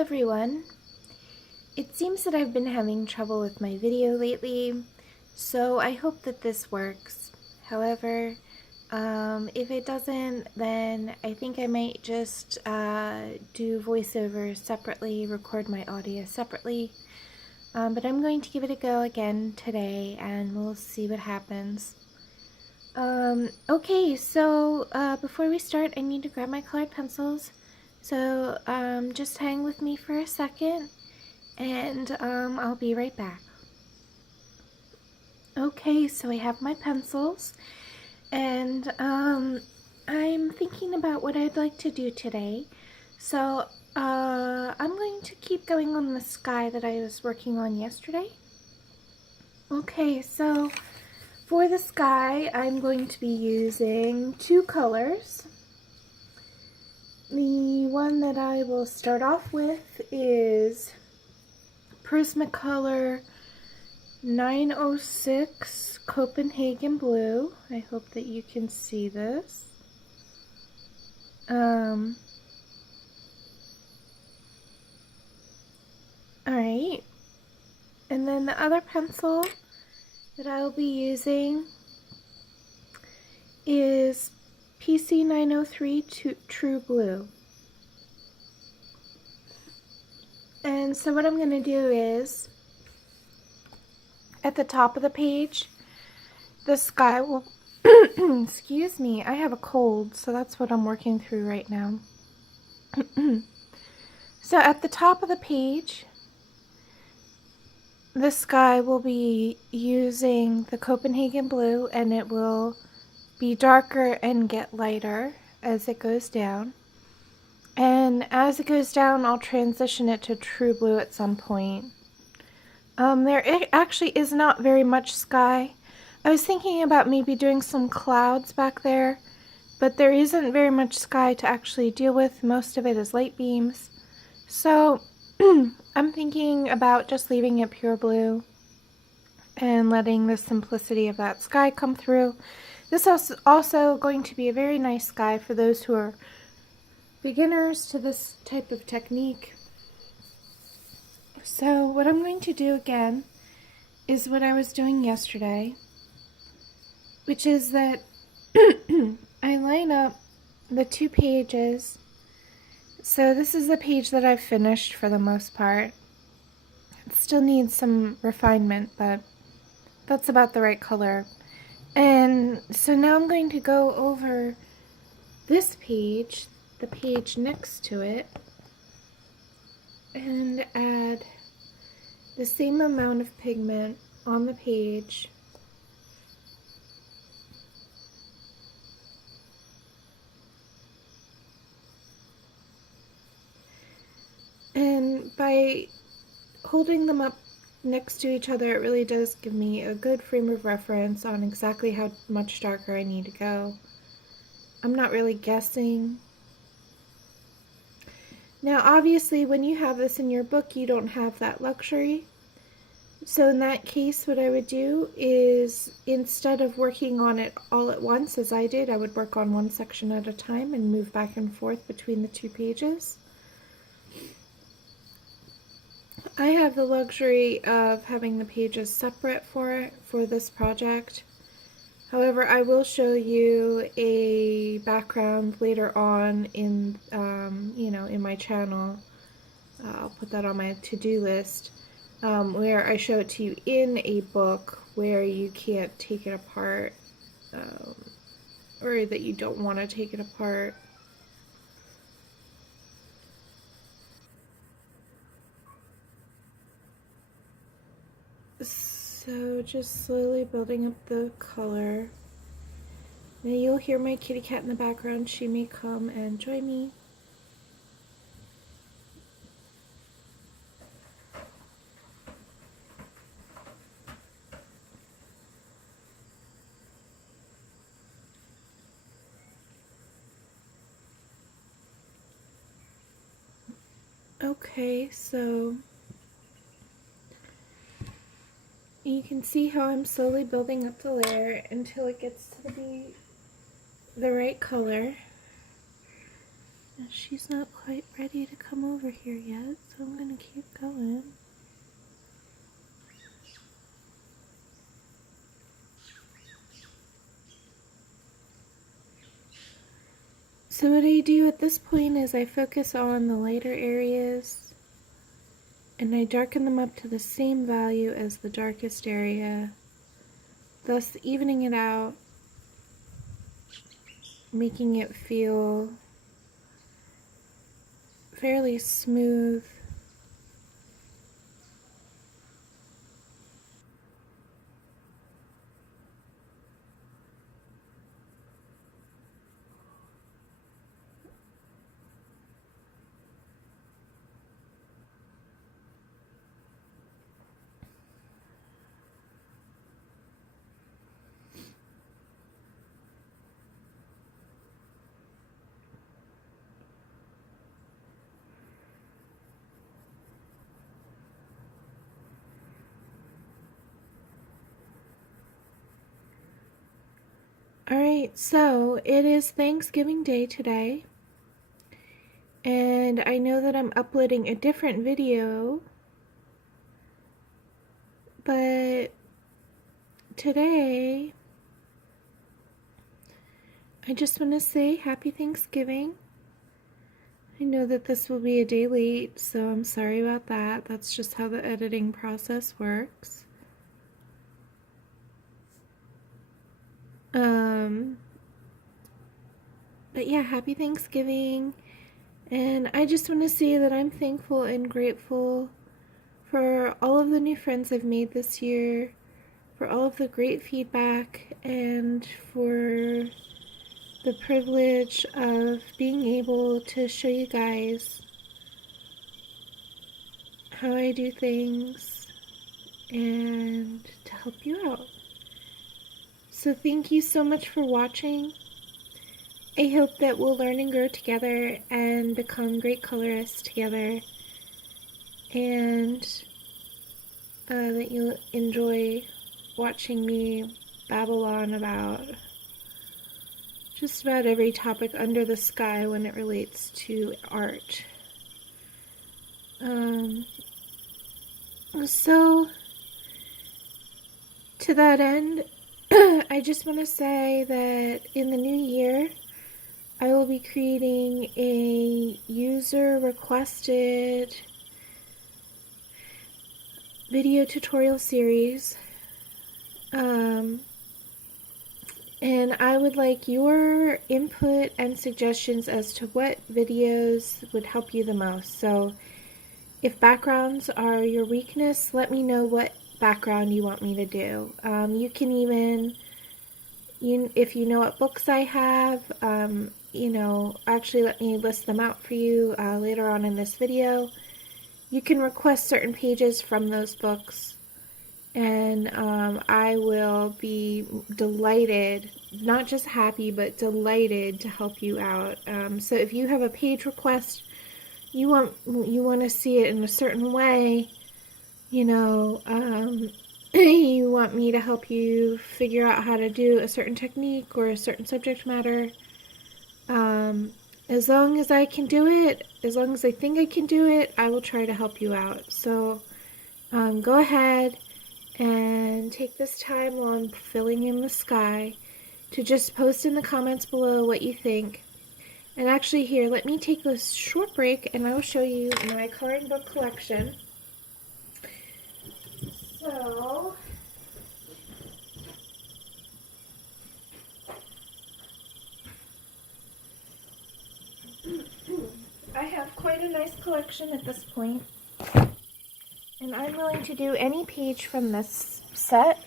everyone. It seems that I've been having trouble with my video lately, so I hope that this works. However, if it doesn't, then I think I might just do voiceover separately, record my audio separately. But I'm going to give it a go again today, and we'll see what happens. Okay, so before we start, I need to grab my colored pencils. So just hang with me for a second, and I'll be right back. Okay, so I have my pencils, and I'm thinking about what I'd like to do today. So I'm going to keep going on the sky that I was working on yesterday. Okay, so for the sky, I'm going to be using two colors. The one that I will start off with is Prismacolor 906 Copenhagen Blue. I hope that you can see this. Alright, and then the other pencil that I will be using is PC 903 True Blue. And so what I'm going to do is, at the top of the page, the sky will, excuse me, I have a cold, so that's what I'm working through right now. So at the top of the page, the sky will be using the Copenhagen Blue, and it will be darker and get lighter as it goes down. And as it goes down, I'll transition it to True Blue at some point. There actually is not very much sky. I was thinking about maybe doing some clouds back there, but there isn't very much sky to actually deal with. Most of it is light beams. So I'm thinking about just leaving it pure blue and letting the simplicity of that sky come through. This is also going to be a very nice sky for those who are beginners to this type of technique. So what I'm going to do again is what I was doing yesterday, which is that I line up the two pages. So this is the page that I've finished for the most part. It still needs some refinement, but that's about the right color. And so now I'm going to go over this page, the page next to it, and add the same amount of pigment on the page. And by holding them up next to each other, it really does give me a good frame of reference on exactly how much darker I need to go. I'm not really guessing. Now obviously when you have this in your book, you don't have that luxury. So in that case, what I would do is, instead of working on it all at once as I did, I would work on one section at a time and move back and forth between the two pages. I have the luxury of having the pages separate for this project. However, I will show you a background later on in, in my channel. I'll put that on my to-do list, where I show it to you in a book where you can't take it apart, or that you don't want to take it apart. So just slowly building up the color. Now you'll hear my kitty cat in the background. She may come and join me. Okay, so you can see how I'm slowly building up the layer until it gets to be the right color. she's not quite ready to come over here yet, so I'm going to keep going. So what I do at this point is I focus on the lighter areas and I darken them up to the same value as the darkest area, thus evening it out, making it feel fairly smooth. Alright, so it is Thanksgiving Day today, and I know that I'm uploading a different video, but today I just want to say Happy Thanksgiving. I know that this will be a day late, so I'm sorry about that. That's just how the editing process works. But yeah, Happy Thanksgiving. And I just want to say that I'm thankful and grateful for all of the new friends I've made this year, for all of the great feedback, and for the privilege of being able to show you guys how I do things and to help you out. So thank you so much for watching. I hope that we'll learn and grow together and become great colorists together, and that you'll enjoy watching me babble on about just about every topic under the sky when it relates to art. So to that end, I just want to say that in the new year, I will be creating a user-requested video tutorial series, and I would like your input and suggestions as to what videos would help you the most. So if backgrounds are your weakness, let me know what background you want me to do. You can even, if you know what books I have, actually let me list them out for you later on in this video. You can request certain pages from those books, and I will be delighted, not just happy, but delighted to help you out. So if you have a page request, you want to see it in a certain way, you want me to help you figure out how to do a certain technique or a certain subject matter, as long as I can do it, as long as I think I can do it, I will try to help you out. So go ahead and take this time while I'm filling in the sky to just post in the comments below what you think. And actually here, let me take this short break and I will show you my coloring book collection. So I have quite a nice collection at this point, and I'm willing to do any page from this set.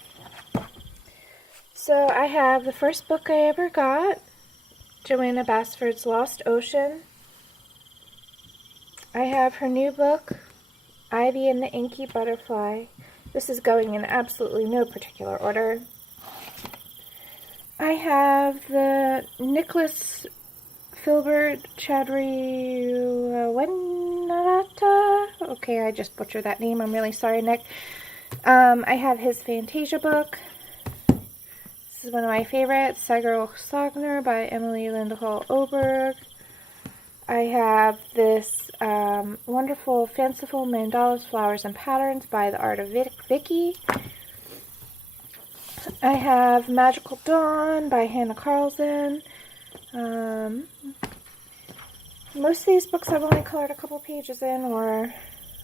So I have the first book I ever got, Johanna Basford's Lost Ocean. I have her new book, Ivy and the Inky Butterfly. This is going in absolutely no particular order. I have the Nicholas Filbert Chadri Wenata. Okay, I just butchered that name. I'm really sorry, Nick. I have his Fantasia book. This is one of my favorites, Sagar Sogner by Emily Lindhall Oberg. I have this wonderful Fanciful Mandalas, Flowers, and Patterns by the Art of Vicky. I have Magical Dawn by Hannah Carlson. Most of these books I've only colored a couple pages in, or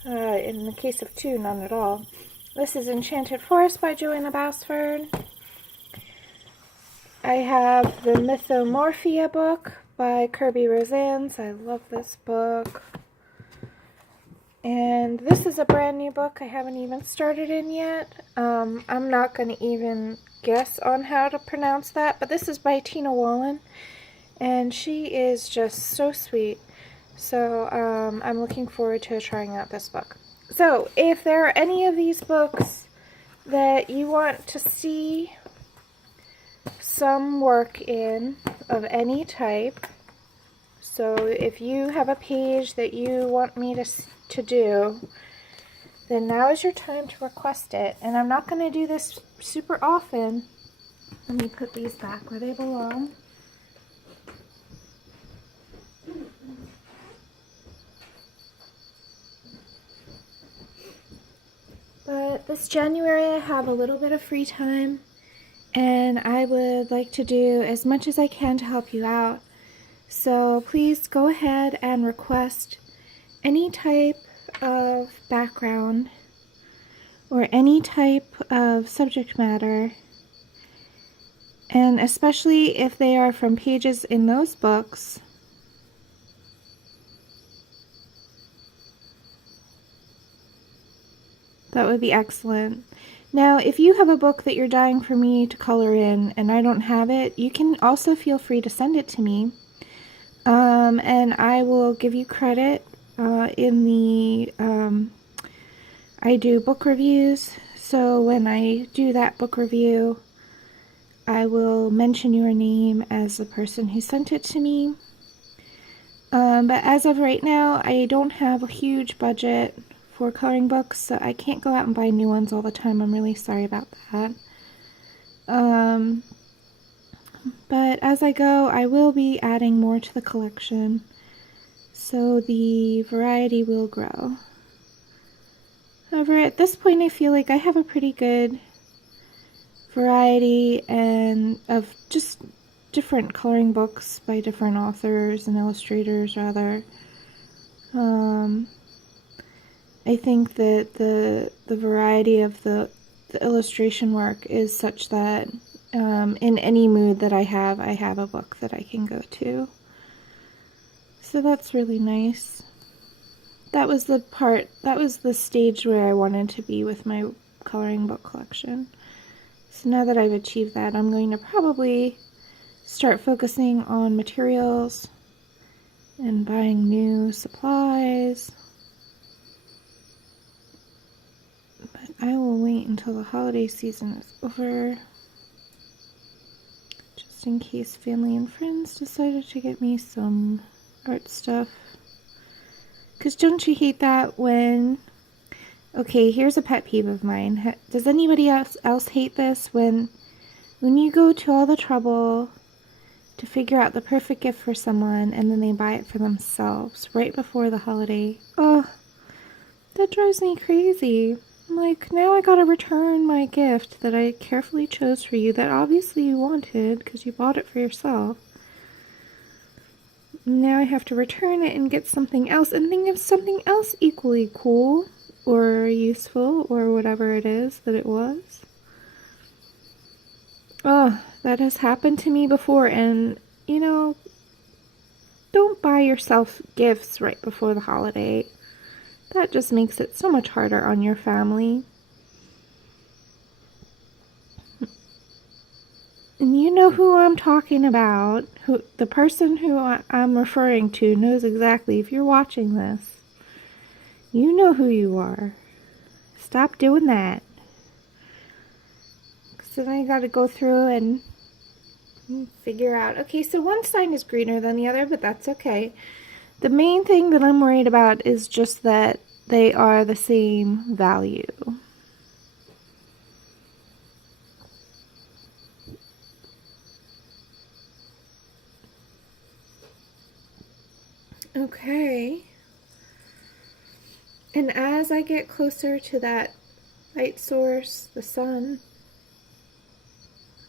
in the case of 2, none at all. This is Enchanted Forest by Johanna Basford. I have the Mythomorphia book by Kirby Rosannes. I love this book. And this is a brand new book I haven't even started in yet. I'm not going to even guess on how to pronounce that, but this is by Tina Wallen, and she is just so sweet. So I'm looking forward to trying out this book. So if there are any of these books that you want to see some work in of any type, so if you have a page that you want me to do, then now is your time to request it. And I'm not going to do this super often. Let me put these back where they belong. But this January I have a little bit of free time, and I would like to do as much as I can to help you out. So please go ahead and request any type of background or any type of subject matter, and especially if they are from pages in those books. That would be excellent. Now, if you have a book that you're dying for me to color in and I don't have it, you can also feel free to send it to me. And I will give you credit in the, I do book reviews, so when I do that book review, I will mention your name as the person who sent it to me. But as of right now, I don't have a huge budget for coloring books, so I can't go out and buy new ones all the time. I'm really sorry about that. But as I go, I will be adding more to the collection, so the variety will grow. However, at this point I feel like I have a pretty good variety and of just different coloring books by different authors and illustrators, rather. I think that the variety of the illustration work is such that in any mood that I have a book that I can go to. So that's really nice. That was the stage where I wanted to be with my coloring book collection. So now that I've achieved that, I'm going to probably start focusing on materials and buying new supplies. But I will wait until the holiday season is over, just in case family and friends decided to get me some art stuff. Because don't you hate that when... Okay, here's a pet peeve of mine. Does anybody else hate this? When you go to all the trouble to figure out the perfect gift for someone and then they buy it for themselves right before the holiday. Oh, that drives me crazy. I'm like, now I gotta return my gift that I carefully chose for you, that obviously you wanted because you bought it for yourself. Now I have to return it and get something else and think of something else equally cool or useful or whatever it is that it was. Oh, that has happened to me before, and you know, don't buy yourself gifts right before the holiday. That just makes it so much harder on your family. And you know who I'm talking about. The person who I'm referring to knows exactly. If you're watching this, you know who you are. Stop doing that. So then I gotta go through and figure out, okay, so one sign is greener than the other, but that's okay. The main thing that I'm worried about is just that they are the same value. Okay. And as I get closer to that light source, the sun,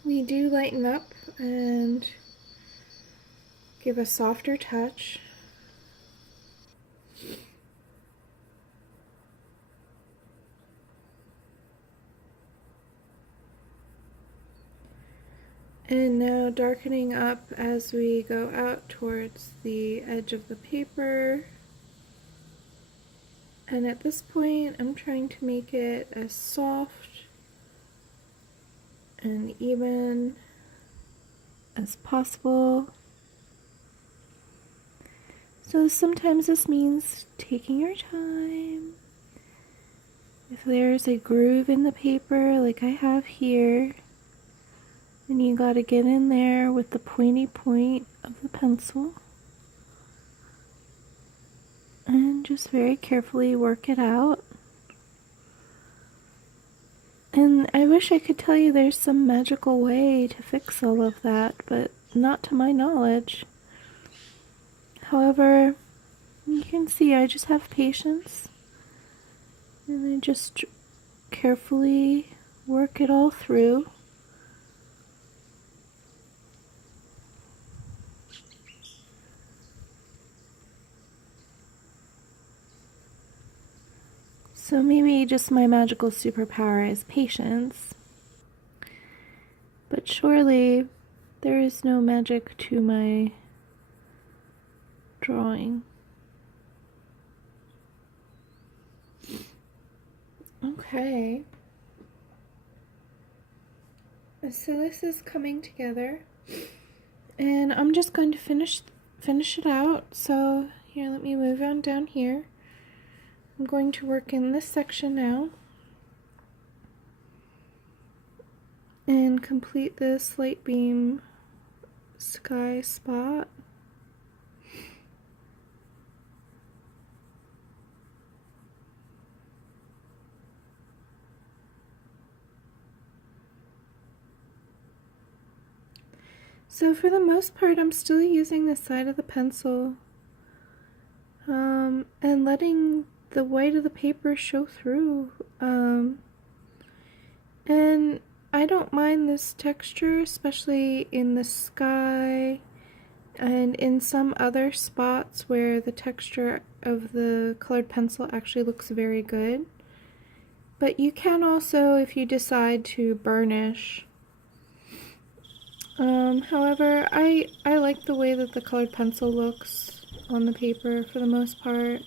we do lighten up and give a softer touch. And now darkening up as we go out towards the edge of the paper. And at this point, I'm trying to make it as soft and even as possible. So sometimes this means taking your time. If there's a groove in the paper like I have here, then you gotta get in there with the pointy point of the pencil and just very carefully work it out. And I wish I could tell you there's some magical way to fix all of that, but not to my knowledge. However, you can see I just have patience, and I just carefully work it all through. So maybe just my magical superpower is patience. But surely there is no magic to my drawing. Okay. So this is coming together. And I'm just going to finish it out. So here, let me move on down here. I'm going to work in this section now and complete this light beam sky spot. So for the most part, I'm still using the side of the pencil and letting the white of the paper show through. And I don't mind this texture, especially in the sky and in some other spots where the texture of the colored pencil actually looks very good. But you can also, if you decide to burnish. However, I like the way that the colored pencil looks on the paper for the most part.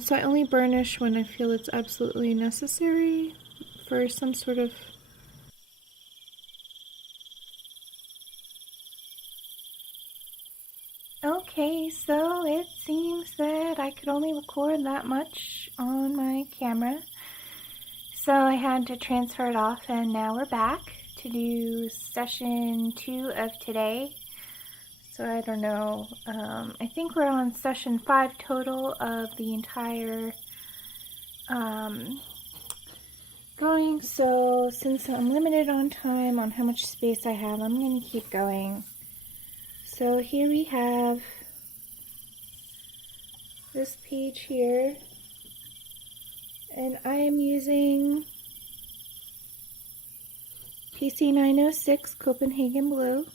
So I only burnish when I feel it's absolutely necessary for some sort of... Okay, so it seems that I could only record that much on my camera. So I had to transfer it off, and now we're back to do session 2 of today. So I don't know, I think we're on session 5 total of the entire going. So since I'm limited on time on how much space I have, I'm going to keep going. So here we have this page here, and I am using PC 906 Copenhagen Blue.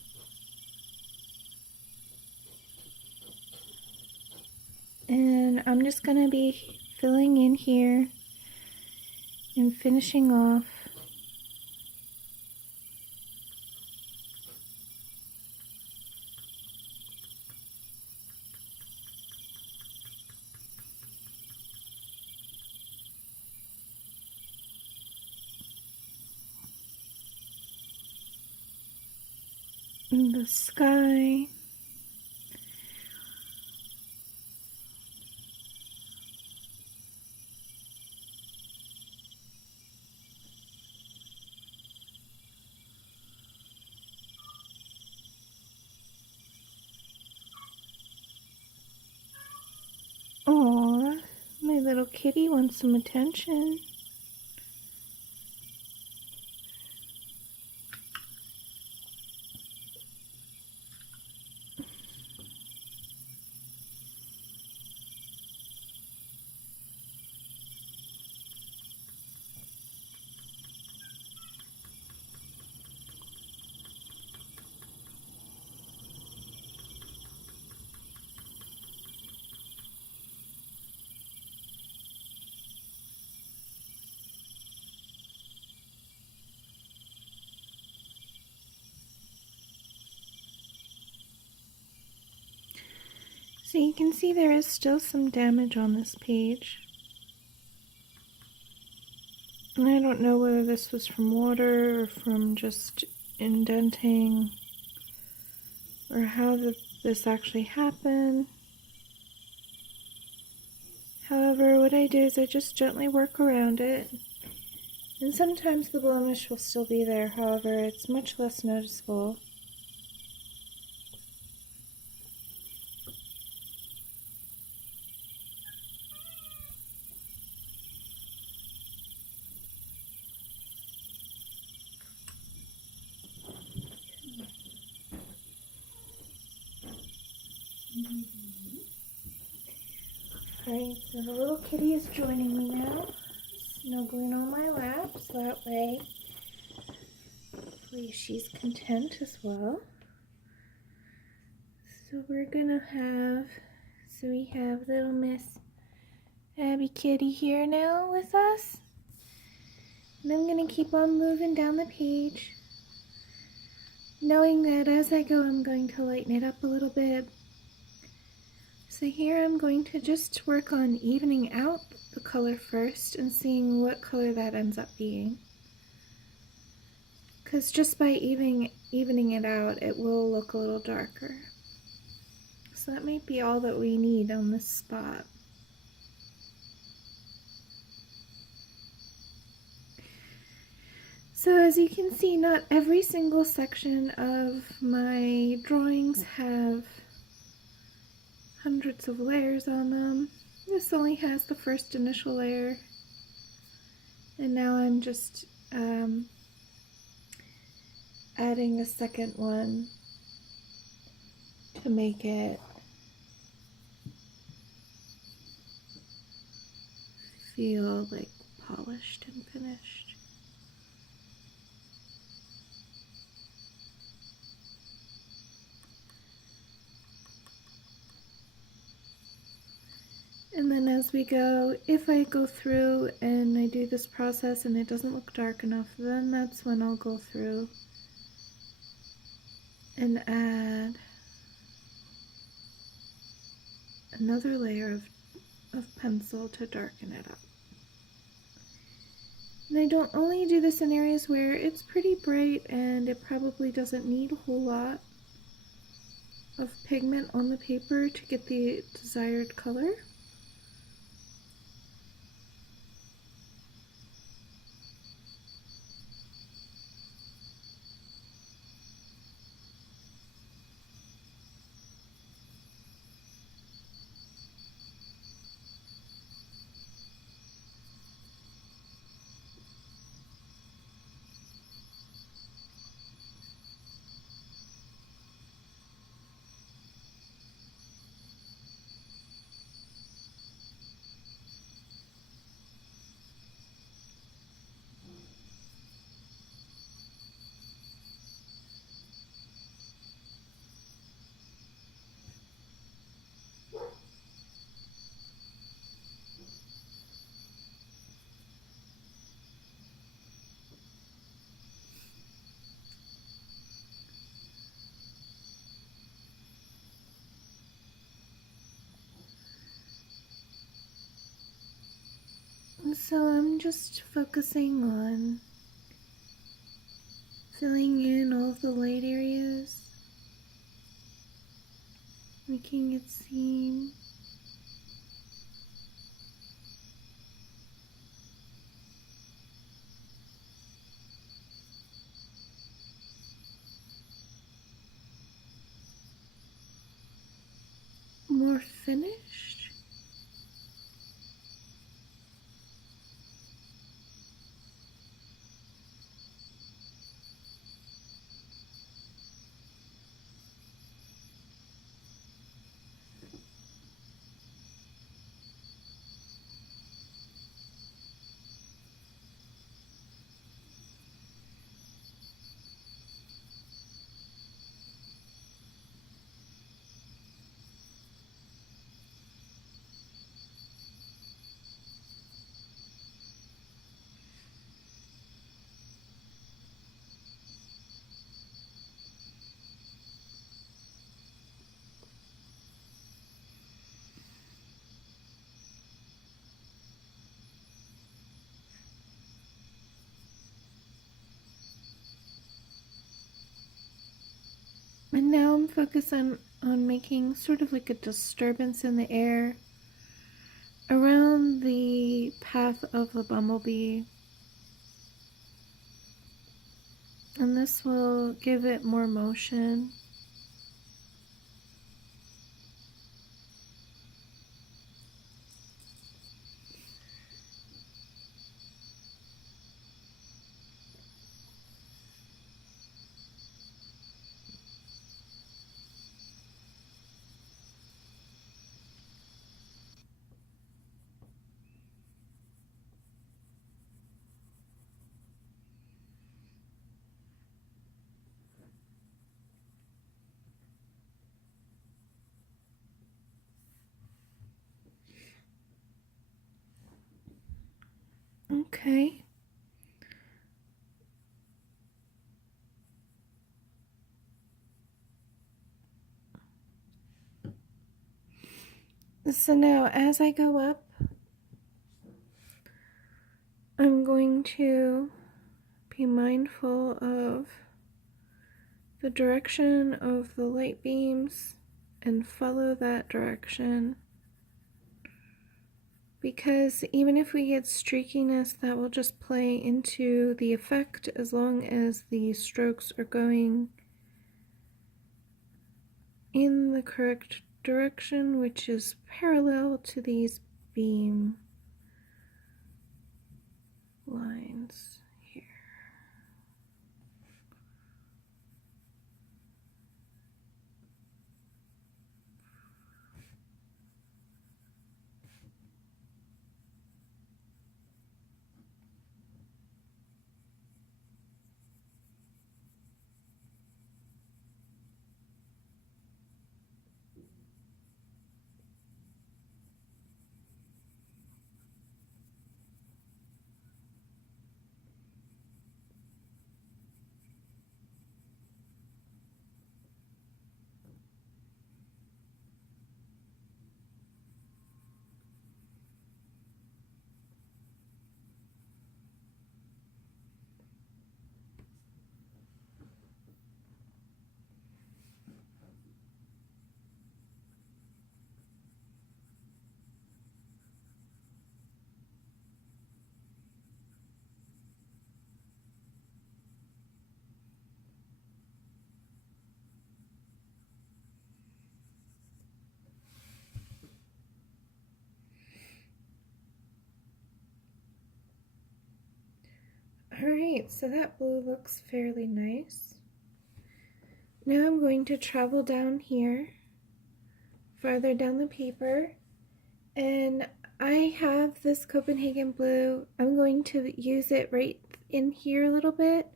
And I'm just going to be filling in here and finishing off. In the sky. Aw, my little kitty wants some attention. So you can see there is still some damage on this page. And I don't know whether this was from water or from just indenting or how this actually happened. However, what I do is I just gently work around it. And sometimes the blemish will still be there, however, it's much less noticeable. Alright, so the little kitty is joining me now, snuggling on my lap, so that way hopefully she's content as well. So we have little Miss Abby Kitty here now with us. And I'm going to keep on moving down the page, knowing that as I go I'm going to lighten it up a little bit. So here I'm going to just work on evening out the color first and seeing what color that ends up being. Because just by evening it out, it will look a little darker. So that might be all that we need on this spot. So as you can see, not every single section of my drawings have hundreds of layers on them. This only has the first initial layer, and now I'm just adding a second one to make it feel like polished and finished. And then as we go, if I go through and I do this process and it doesn't look dark enough, then that's when I'll go through and add another layer of pencil to darken it up. And I don't only do this in areas where it's pretty bright and it probably doesn't need a whole lot of pigment on the paper to get the desired color. So I'm just focusing on filling in all of the light areas, making it seem more finished. Now I'm focused on making sort of like a disturbance in the air around the path of the bumblebee. And this will give it more motion. Okay. So now as I go up, I'm going to be mindful of the direction of the light beams and follow that direction, because even if we get streakiness, that will just play into the effect as long as the strokes are going in the correct direction, which is parallel to these beam lines here. Alright, so that blue looks fairly nice. Now I'm going to travel down here, farther down the paper, and I have this Copenhagen blue. I'm going to use it right in here a little bit,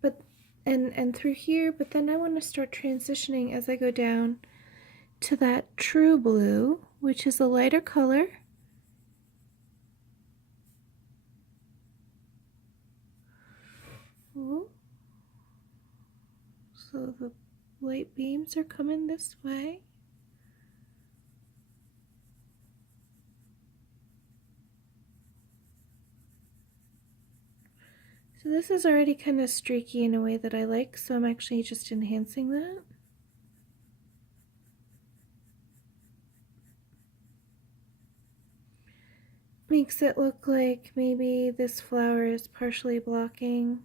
but and through here, but then I want to start transitioning as I go down to that true blue, which is a lighter color. Ooh. So the light beams are coming this way. So this is already kind of streaky in a way that I like, so I'm actually just enhancing that. Makes it look like maybe this flower is partially blocking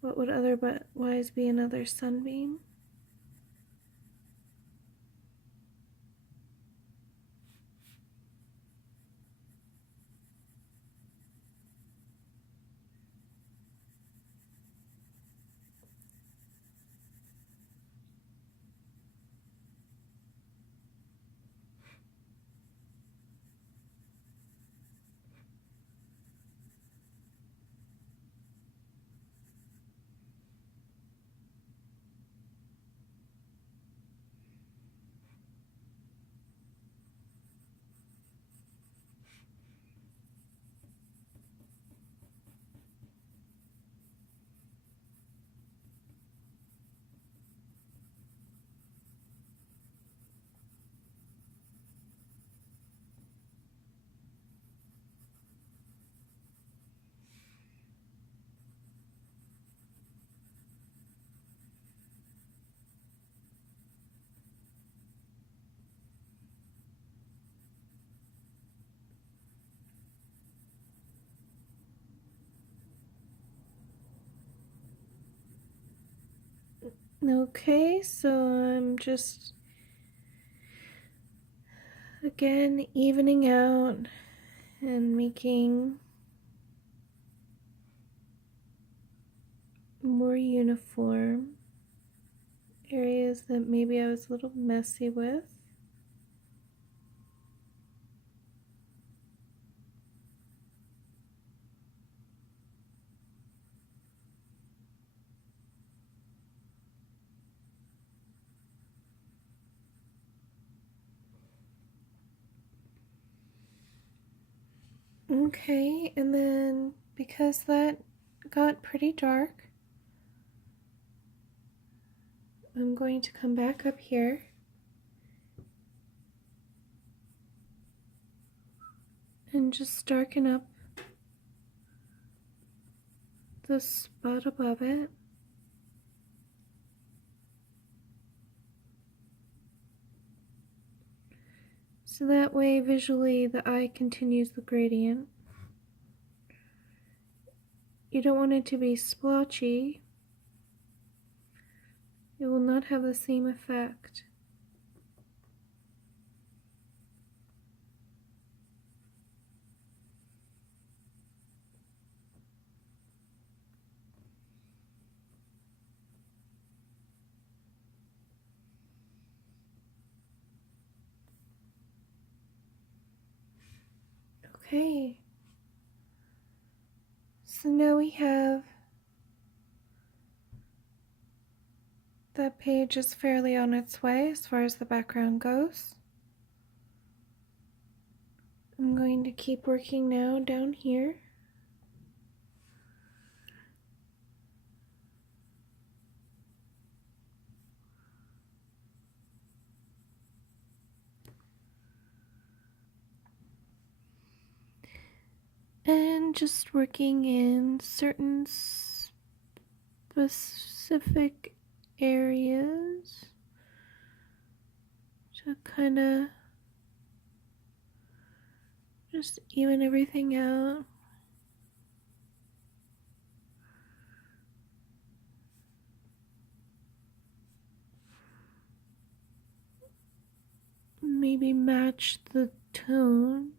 what would otherwise be another sunbeam. Okay, so I'm just again evening out and making more uniform areas that maybe I was a little messy with. Okay, and then because that got pretty dark, I'm going to come back up here and just darken up the spot above it. So that way visually the eye continues the gradient. You don't want it to be splotchy. It will not have the same effect. Okay. So now we have that page is fairly on its way as far as the background goes. I'm going to keep working now down here. And just working in certain specific areas to kind of just even everything out. Maybe match the tone.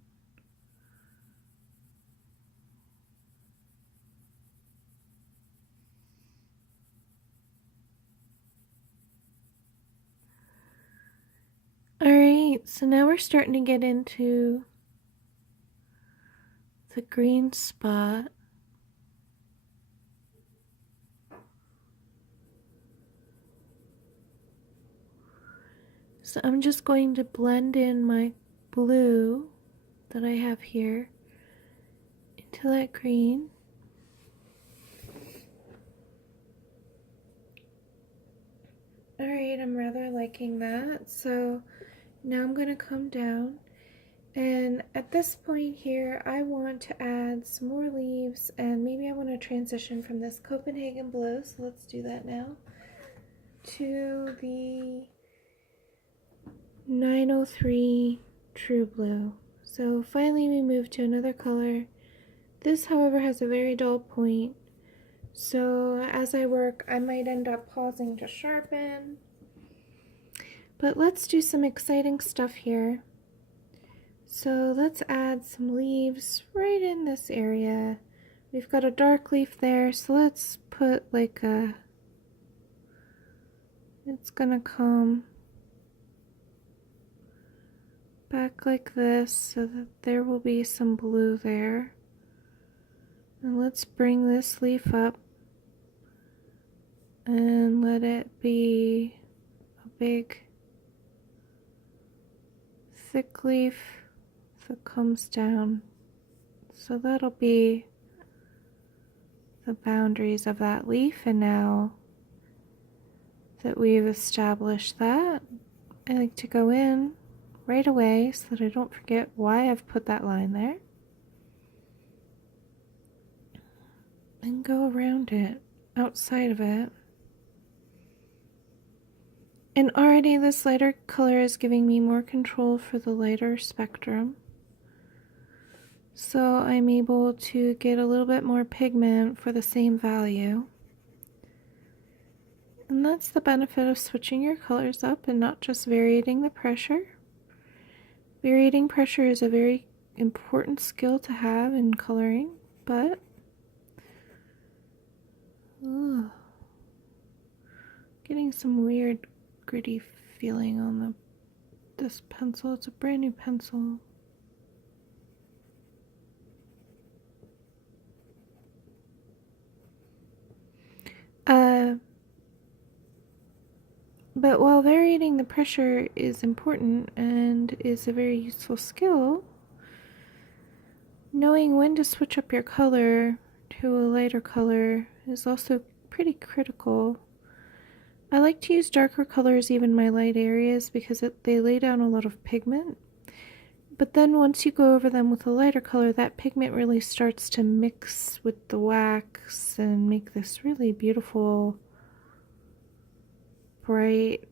Alright, so now we're starting to get into the green spot. So I'm just going to blend in my blue that I have here into that green. Alright, I'm rather liking that. So now I'm going to come down, and at this point here I want to add some more leaves, and maybe I want to transition from this Copenhagen blue, so let's do that now, to the 903 True Blue. So finally we move to another color. This, however, has a very dull point, so as I work I might end up pausing to sharpen. But let's do some exciting stuff here. So let's add some leaves right in this area. We've got a dark leaf there, so let's put like a, it's gonna come back like this so that there will be some blue there. And let's bring this leaf up and let it be a big thick leaf that comes down. So that'll be the boundaries of that leaf, and now that we've established that, I like to go in right away so that I don't forget why I've put that line there, and go around it, outside of it. And already this lighter color is giving me more control for the lighter spectrum. So I'm able to get a little bit more pigment for the same value. And that's the benefit of switching your colors up and not just varying the pressure. Varying pressure is a very important skill to have in coloring, but getting some weird gritty feeling on this pencil. It's a brand new pencil. But while varying the pressure is important and is a very useful skill, knowing when to switch up your color to a lighter color is also pretty critical. I like to use darker colors even in my light areas because they lay down a lot of pigment. But then once you go over them with a lighter color, that pigment really starts to mix with the wax and make this really beautiful, bright,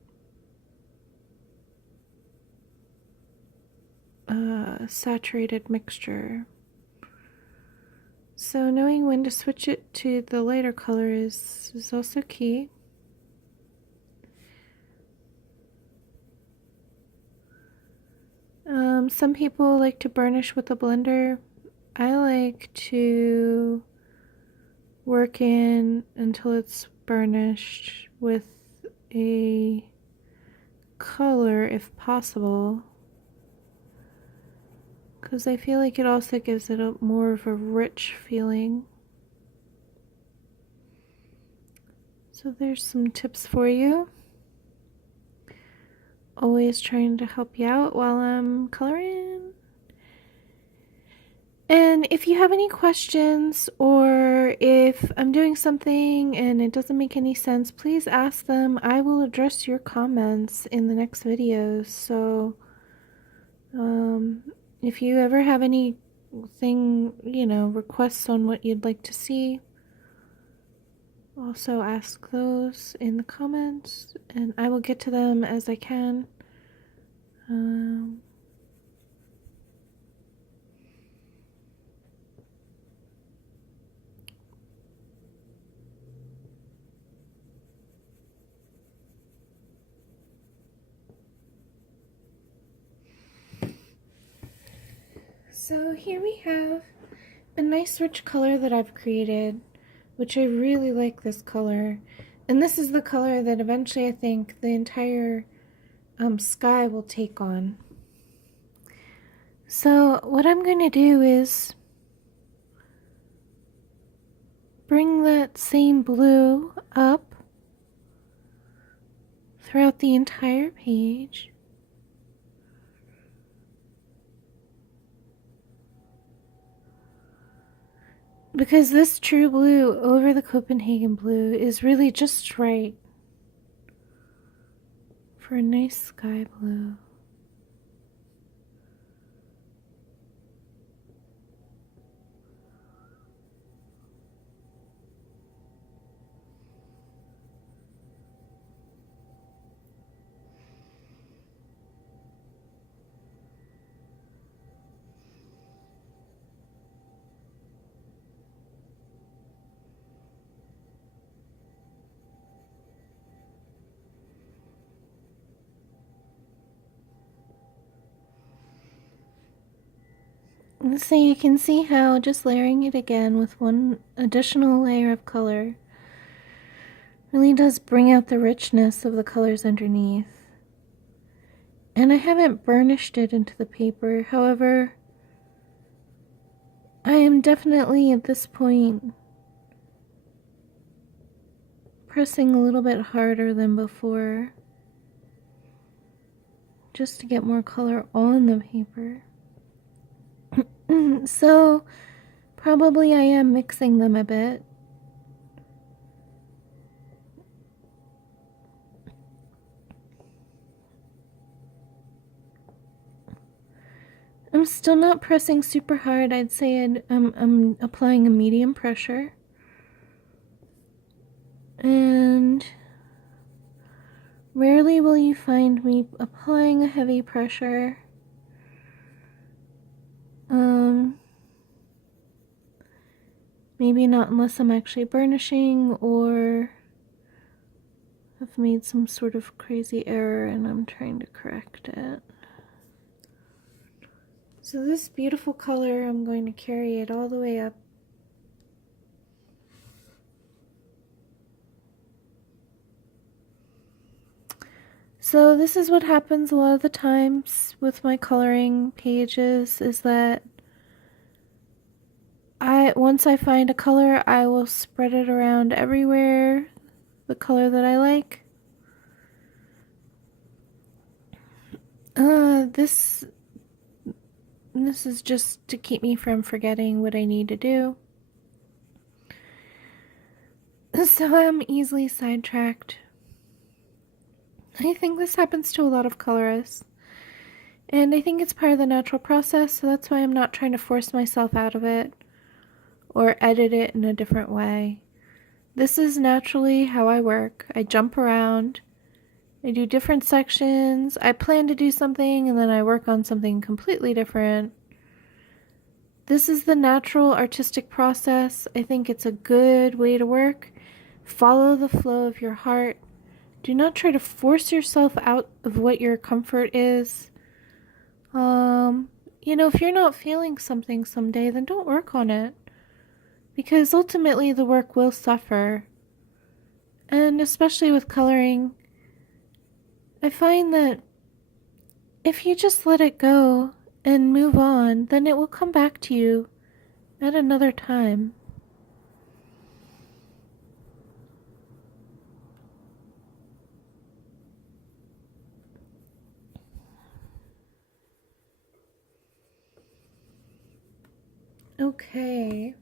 saturated mixture. So knowing when to switch it to the lighter color is also key. Some people like to burnish with a blender. I like to work in until it's burnished with a color if possible, because I feel like it also gives it more of a rich feeling. So there's some tips for you. Always trying to help you out while I'm coloring. And if you have any questions, or if I'm doing something and it doesn't make any sense, please ask them. I will address your comments in the next videos. So if you ever have anything, requests on what you'd like to see, also ask those in the comments and I will get to them as I can. So here we have a nice rich color that I've created, which I really like this color. And this is the color that eventually I think the entire sky will take on. So what I'm going to do is bring that same blue up throughout the entire page. Because this true blue over the Copenhagen blue is really just right for a nice sky blue. So you can see how just layering it again with one additional layer of color really does bring out the richness of the colors underneath. And I haven't burnished it into the paper, however, I am definitely at this point pressing a little bit harder than before just to get more color on the paper. So probably I am mixing them a bit. I'm still not pressing super hard. I'd say I'm applying a medium pressure. And rarely will you find me applying a heavy pressure. Maybe not unless I'm actually burnishing or I've made some sort of crazy error and I'm trying to correct it. So this beautiful color, I'm going to carry it all the way up. So this is what happens a lot of the times with my coloring pages, is that once I find a color, I will spread it around everywhere, the color that I like. This is just to keep me from forgetting what I need to do. So I'm easily sidetracked. I think this happens to a lot of colorists. And I think it's part of the natural process, so that's why I'm not trying to force myself out of it or edit it in a different way. This is naturally how I work. I jump around. I do different sections. I plan to do something and then I work on something completely different. This is the natural artistic process. I think it's a good way to work. Follow the flow of your heart. Do not try to force yourself out of what your comfort is. If you're not feeling something someday, then don't work on it. Because ultimately the work will suffer. And especially with coloring, I find that if you just let it go and move on, then it will come back to you at another time. Okay.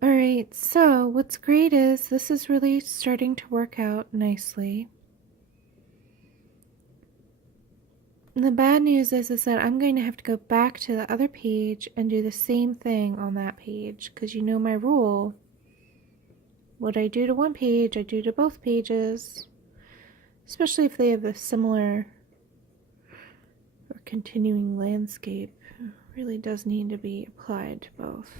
Alright, so what's great is this is really starting to work out nicely. And the bad news is that I'm going to have to go back to the other page and do the same thing on that page, because you know my rule. What I do to one page, I do to both pages, especially if they have a similar or continuing landscape. It really does need to be applied to both.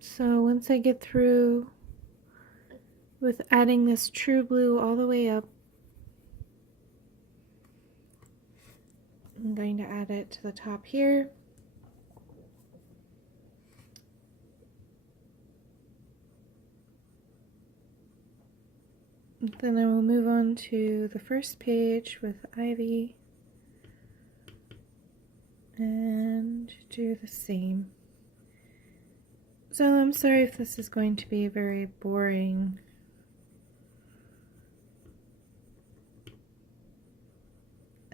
So once I get through with adding this true blue all the way up, I'm going to add it to the top here. Then I will move on to the first page with ivy and do the same. So I'm sorry if this is going to be very boring.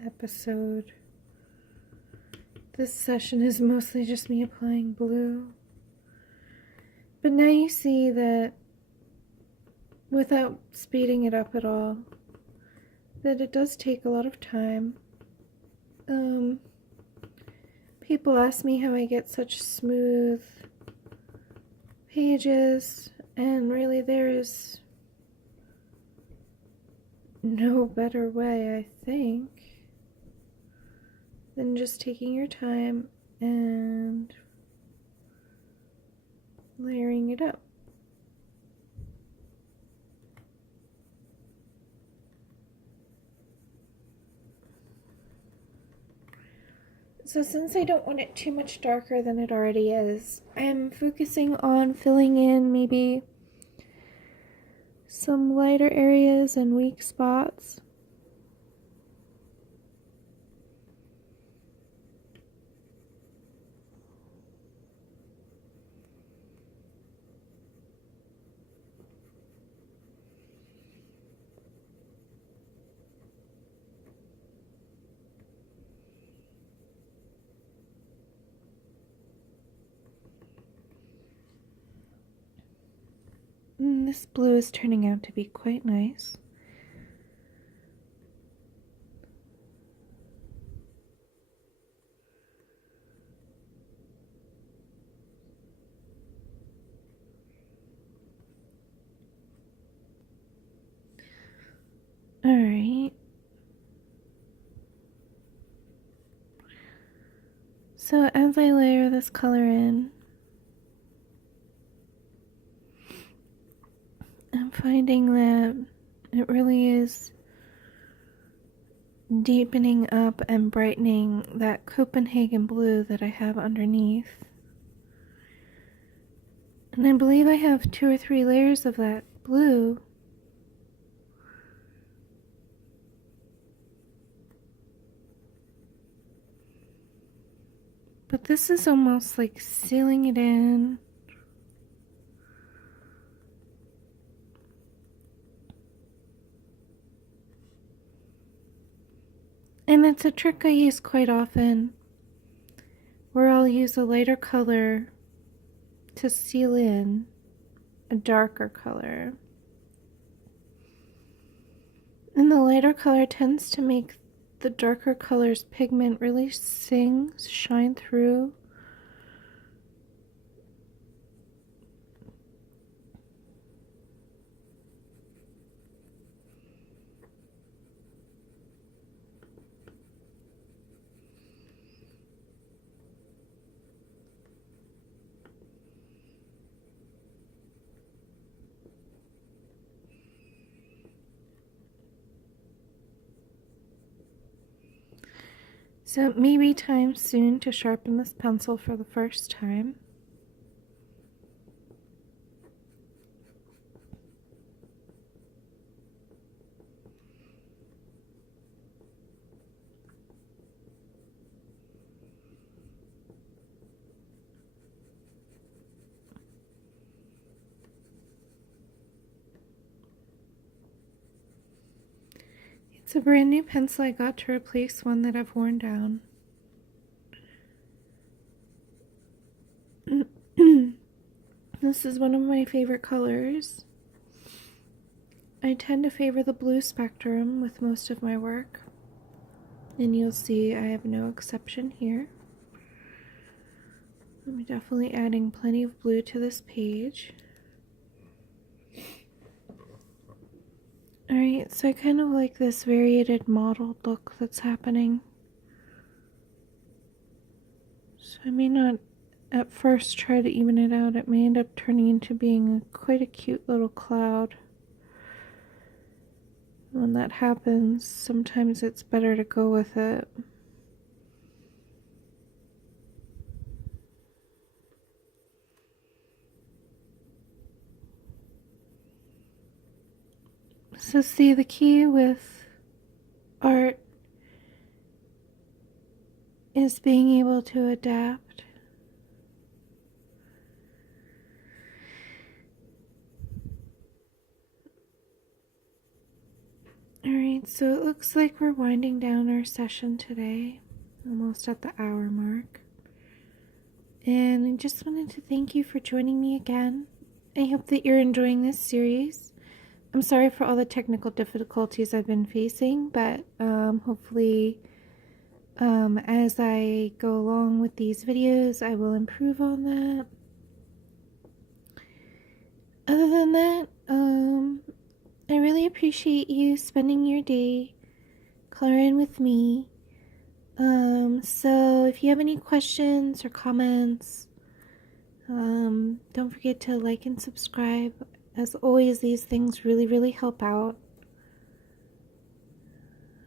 Episode. This session is mostly just me applying blue. But now you see that without speeding it up at all, that it does take a lot of time. People ask me how I get such smooth pages, and really there is no better way, I think, than just taking your time and layering it up. So since I don't want it too much darker than it already is, I'm focusing on filling in maybe some lighter areas and weak spots. This blue is turning out to be quite nice. So as I layer this color in, I'm finding that it really is deepening up and brightening that Copenhagen blue that I have underneath. And I believe I have 2 or 3 layers of that blue. But this is almost like sealing it in. And it's a trick I use quite often, where I'll use a lighter color to seal in a darker color. And the lighter color tends to make the darker color's pigment really shine through. So it may be time soon to sharpen this pencil for the first time. It's a brand new pencil I got to replace one that I've worn down. This is one of my favorite colors. I tend to favor the blue spectrum with most of my work, and you'll see I have no exception here. I'm definitely adding plenty of blue to this page. Alright, so I kind of like this variated mottled look that's happening. So I may not at first try to even it out. It may end up turning into being quite a cute little cloud. When that happens, sometimes it's better to go with it. So see, the key with art is being able to adapt. Alright, so it looks like we're winding down our session today, almost at the hour mark. And I just wanted to thank you for joining me again. I hope that you're enjoying this series. I'm sorry for all the technical difficulties I've been facing, but hopefully as I go along with these videos, I will improve on that. Other than that, I really appreciate you spending your day coloring with me. So if you have any questions or comments, don't forget to like and subscribe. As always, these things really help out.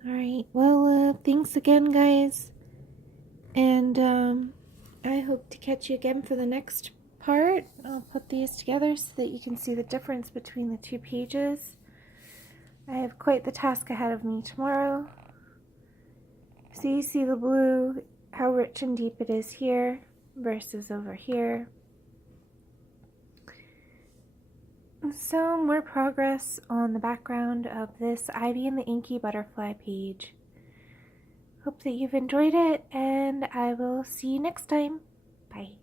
Alright, well, thanks again, guys. And I hope to catch you again for the next part. I'll put these together so that you can see the difference between the 2 pages. I have quite the task ahead of me tomorrow. So you see the blue, how rich and deep it is here versus over here. So more progress on the background of this Ivy and the Inky Butterfly page. Hope that you've enjoyed it, and I will see you next time. Bye.